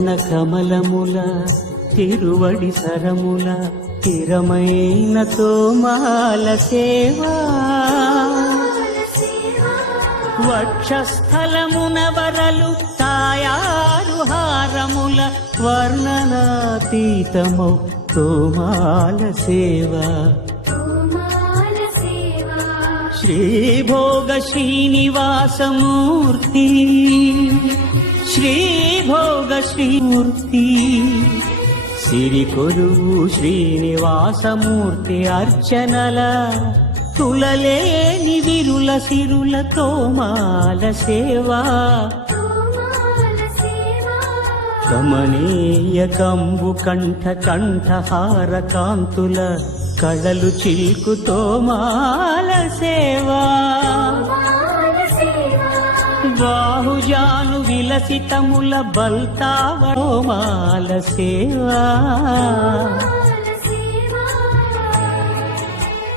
కమలముల తిరువడి సరముల స్థిరమైన తోమాల సేవా వక్షస్థలమున వరలు తాయారు హారముల వర్ణనాతీతమౌ తోమాల సేవా శ్రీభోగ శ్రీనివాసమూర్తి శ్రీభోగ శ్రీమూర్తి సిరి కొరువు శ్రీనివాసమూర్తి అర్చనల తులలేని విరుల సిరుల తోమాల సేవా కమనీయ కంబు కంఠ కంఠహార కాంతుల కళలు చిల్కు తోమాల సేవా బాహుజాను విలసితముల బల్తావ తోమాల సేవా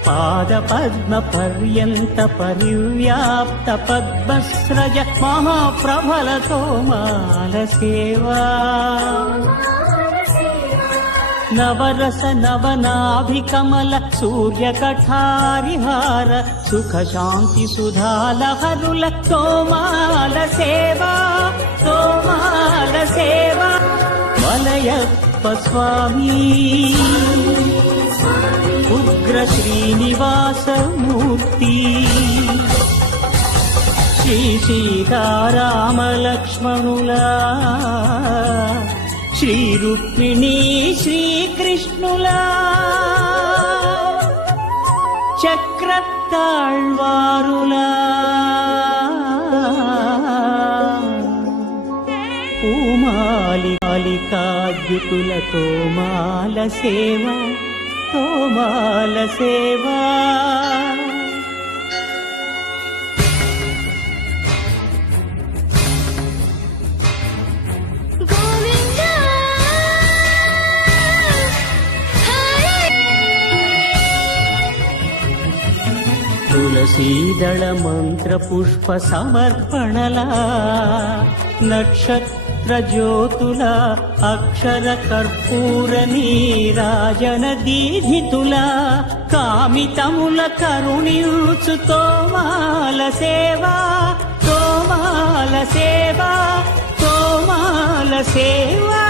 పాద పద్మ పర్యంత పరివ్యాప్త పద్మస్రజ మహాప్రభల తోమాల సేవా నవరస నవనాభికమల సూర్య కఠారిహార సుఖ శాంతి సుధాలహరుల తోమాల సేవా తోమాల సేవా వలయప్ప స్వామి ఉగ్ర శ్రీనివాసమూర్తి శ్రీ సీతారామ లక్ష్మణులా శ్రీ రుక్మిణీ శ్రీకృష్ణులా చక్రతాళ్వారులా పూమాలికాద్యుతుల తోమాల సేవా తోమాల సేవా తులసీదళ మంత్ర పుష్ప సమర్పణలా నక్షత్ర జ్యోతుల అక్షర కర్పూర నీరాజన దీధితుల కామితముల కరుణించు తోమాల సేవా తోమాల సేవా తోమాల సేవా